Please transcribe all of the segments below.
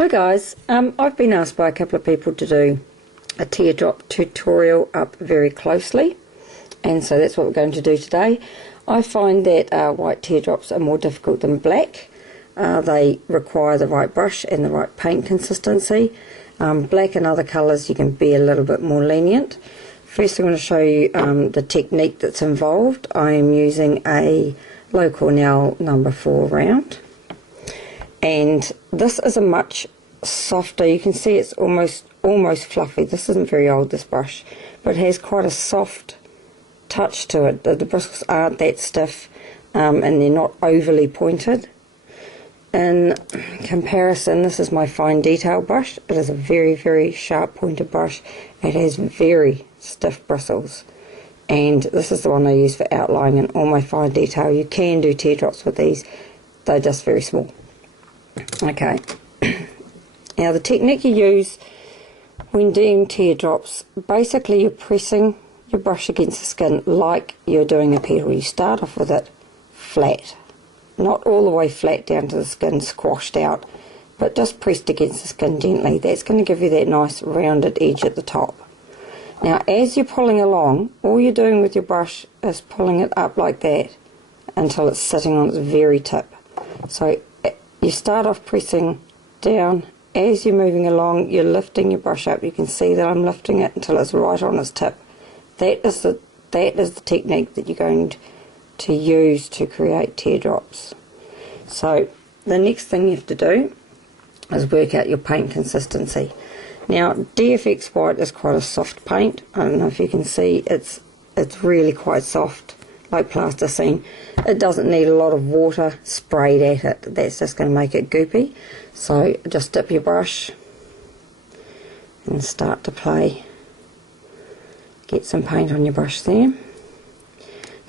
Hi guys, I've been asked by a couple of people to do a teardrop tutorial up very closely, and so that's what we're going to do today. I find that white teardrops are more difficult than black. They require the right brush and the right paint consistency. Black and other colours you can be a little bit more lenient. First I'm going to show you the technique that's involved. I am using a low Cornell number 4 round. And this is a much softer, you can see it's almost fluffy. This isn't very old, this brush, but it has quite a soft touch to it. The bristles aren't that stiff, and they're not overly pointed. In comparison, this is my fine detail brush. It is a very, very sharp pointed brush. It has very stiff bristles, and this is the one I use for outlining and all my fine detail. You can do teardrops with these, they're just very small. Okay, now the technique you use when doing teardrops, basically you're pressing your brush against the skin like you're doing a petal. You start off with it flat, not all the way flat down to the skin squashed out, but just pressed against the skin gently. That's going to give you that nice rounded edge at the top. Now as you're pulling along, all you're doing with your brush is pulling it up like that until it's sitting on its very tip. So you start off pressing down. As you're moving along, you're lifting your brush up. You can see that I'm lifting it until it's right on its tip. That is the technique that you're going to use to create teardrops. So the next thing you have to do is work out your paint consistency. Now DFX white is quite a soft paint. I don't know if you can see, it's really quite soft, like plasticine. It doesn't need a lot of water sprayed at it. That's just going to make it goopy. So just dip your brush and start to play. Get some paint on your brush there.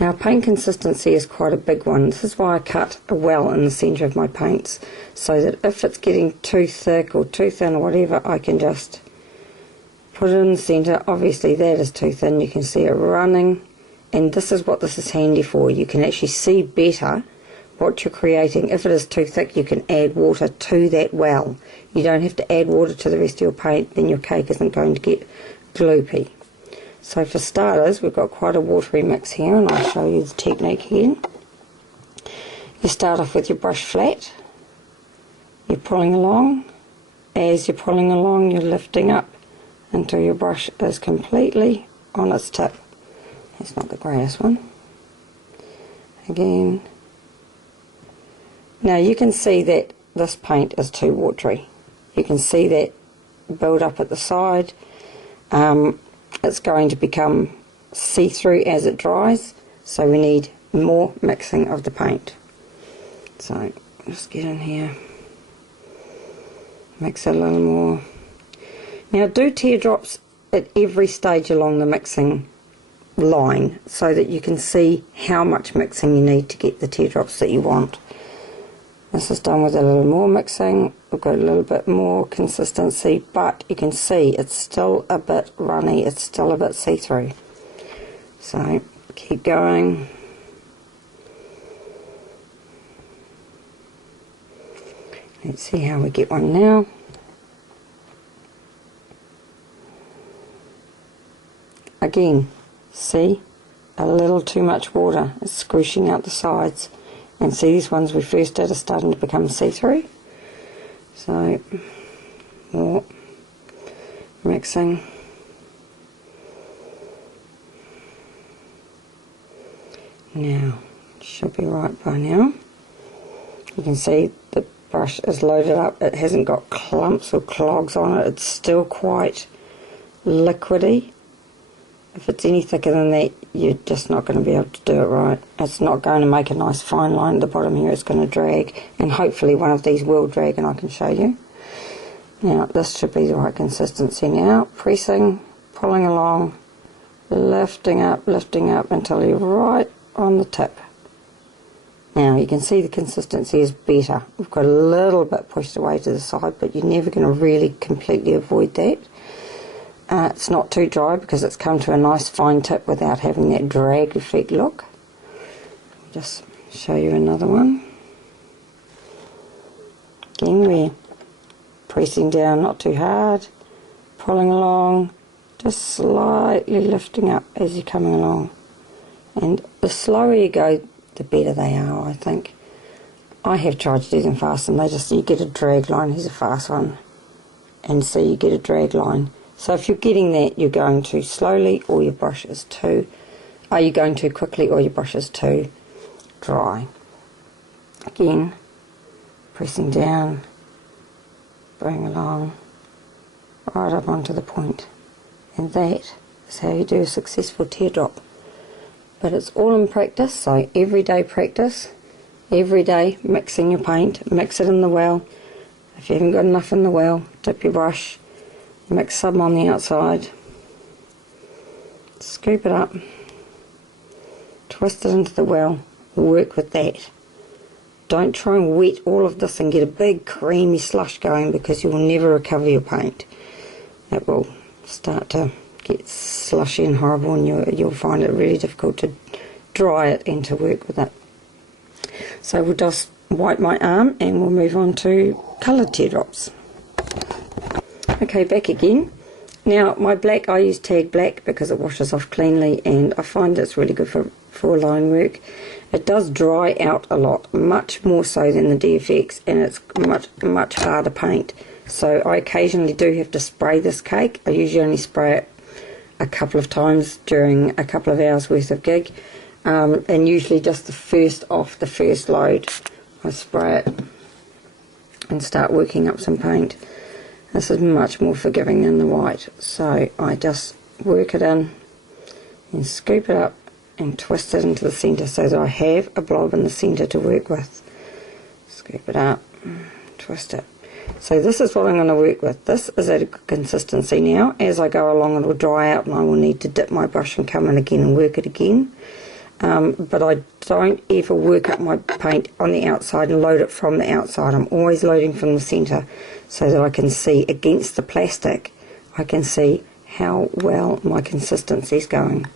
Now paint consistency is quite a big one. This is why I cut a well in the centre of my paints, so that if it's getting too thick or too thin or whatever, I can just put it in the centre. Obviously that is too thin, you can see it running. And this is what this is handy for. You can actually see better what you're creating. If it is too thick, you can add water to that well. You don't have to add water to the rest of your paint, then your cake isn't going to get gloopy. So for starters, we've got quite a watery mix here, and I'll show you the technique again. You start off with your brush flat. You're pulling along. As you're pulling along, you're lifting up until your brush is completely on its tip. It's not the greatest one. Again. Now you can see that this paint is too watery. You can see that build up at the side. It's going to become see-through as it dries, so we need more mixing of the paint. So just get in here, mix it a little more. Now do teardrops at every stage along the mixing line so that you can see how much mixing you need to get the teardrops that you want. This is done with a little more mixing. We've got a little bit more consistency, but you can see it's still a bit runny, it's still a bit see-through. So keep going. Let's see how we get one now. Again, see, a little too much water. It's squishing out the sides. And see, these ones we first did are starting to become see-through. So, more mixing. Now, should be right by now. You can see the brush is loaded up. It hasn't got clumps or clogs on it. It's still quite liquidy. If it's any thicker than that, you're just not going to be able to do it right. It's not going to make a nice fine line at the bottom here. It's going to drag, and hopefully one of these will drag, and I can show you. Now this should be the right consistency now. Pressing, pulling along, lifting up until you're right on the tip. Now you can see the consistency is better. We've got a little bit pushed away to the side, but you're never going to really completely avoid that. It's not too dry because it's come to a nice fine tip without having that drag effect look. Just show you another one. Again, we're pressing down, not too hard, pulling along, just slightly lifting up as you're coming along. And the slower you go, the better they are, I think. I have tried to do them fast, and you get a drag line. Here's a fast one, and so you get a drag line. So if you're getting that, you're going too slowly, or your brush is too, are you going too quickly, or your brush is too dry. Again, pressing down, bring along, right up onto the point. And that is how you do a successful teardrop. But it's all in practice, so everyday practice, every day mixing your paint, mix it in the well. If you haven't got enough in the well, dip your brush, mix some on the outside, scoop it up, twist it into the well, work with that. Don't try and wet all of this and get a big creamy slush going, because you will never recover your paint. It will start to get slushy and horrible, and you'll find it really difficult to dry it and to work with it. So we'll just wipe my arm and we'll move on to coloured teardrops. Okay, back again. Now my black, I use Tag Black because it washes off cleanly, and I find it's really good for line work. It does dry out a lot, much more so than the DFX, and it's much harder paint. So I occasionally do have to spray this cake. I usually only spray it a couple of times during a couple of hours worth of gig, and usually just the first load I spray it and start working up some paint. This is much more forgiving than the white, so I just work it in and scoop it up and twist it into the centre so that I have a blob in the centre to work with. Scoop it up, twist it. So this is what I'm going to work with. This is at a good consistency now. As I go along, it will dry out and I will need to dip my brush and come in again and work it again. But I don't ever work up my paint on the outside and load it from the outside. I'm always loading from the centre so that I can see against the plastic, I can see how well my consistency is going.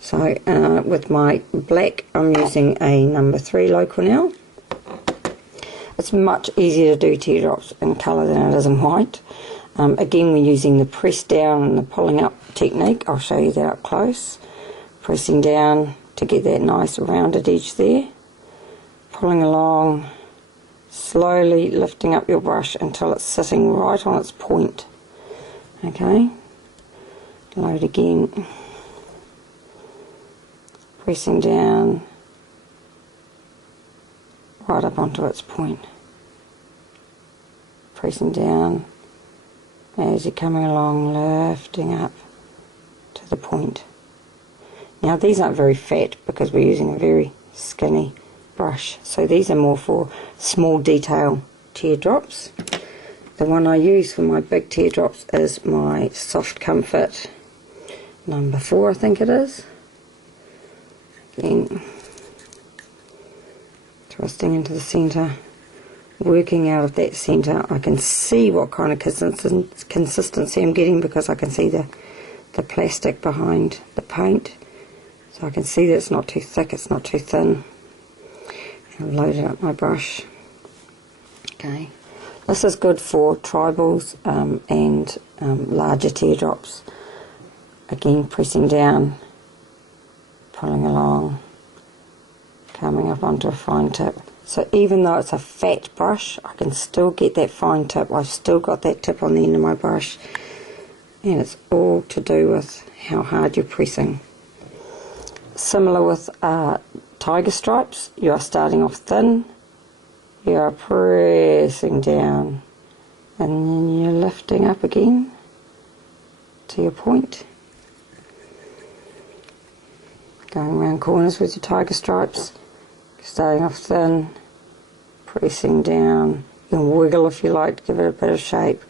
So with my black, I'm using a number 3 low Cornell. It's much easier to do teardrops in colour than it is in white. Again, we're using the press down and the pulling up technique. I'll show you that up close. Pressing down to get that nice rounded edge there. Pulling along, slowly lifting up your brush until it's sitting right on its point. Okay, load again. Pressing down right up onto its point. Pressing down as you're coming along, lifting up to the point. Now these aren't very fat because we're using a very skinny brush, so these are more for small detail teardrops. The one I use for my big teardrops is my Soft Comfort number 4, I think it is. Again, twisting into the centre, working out of that centre. I can see what kind of consistency I'm getting because I can see the plastic behind the paint. So I can see that it's not too thick, it's not too thin. And I've loaded up my brush. Okay, this is good for tribals and larger teardrops. Again, pressing down, pulling along, coming up onto a fine tip. So even though it's a fat brush, I can still get that fine tip. I've still got that tip on the end of my brush, and it's all to do with how hard you're pressing. Similar with tiger stripes, you are starting off thin, you are pressing down, and then you're lifting up again to your point. Going around corners with your tiger stripes, starting off thin, pressing down. You can wiggle if you like to give it a bit of shape,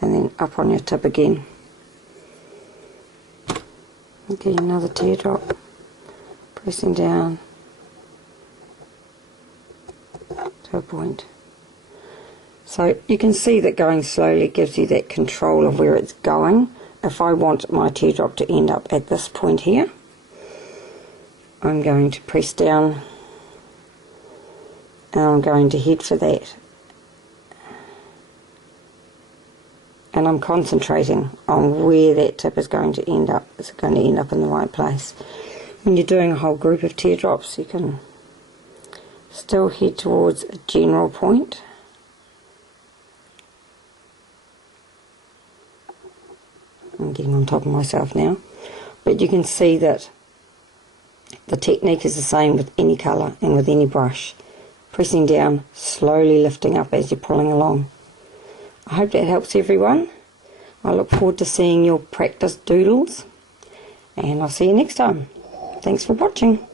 and then up on your tip again. Get another teardrop, pressing down to a point. So you can see that going slowly gives you that control of where it's going. If I want my teardrop to end up at this point here, I'm going to press down and I'm going to head for that. and I'm concentrating on where that tip is going to end up. Is it going to end up in the right place? When you're doing a whole group of teardrops, you can still head towards a general point. I'm getting on top of myself now, but you can see that the technique is the same with any colour and with any brush. Pressing down, slowly lifting up as you're pulling along. I hope that helps everyone. I look forward to seeing your practice doodles, and I'll see you next time. Thanks for watching.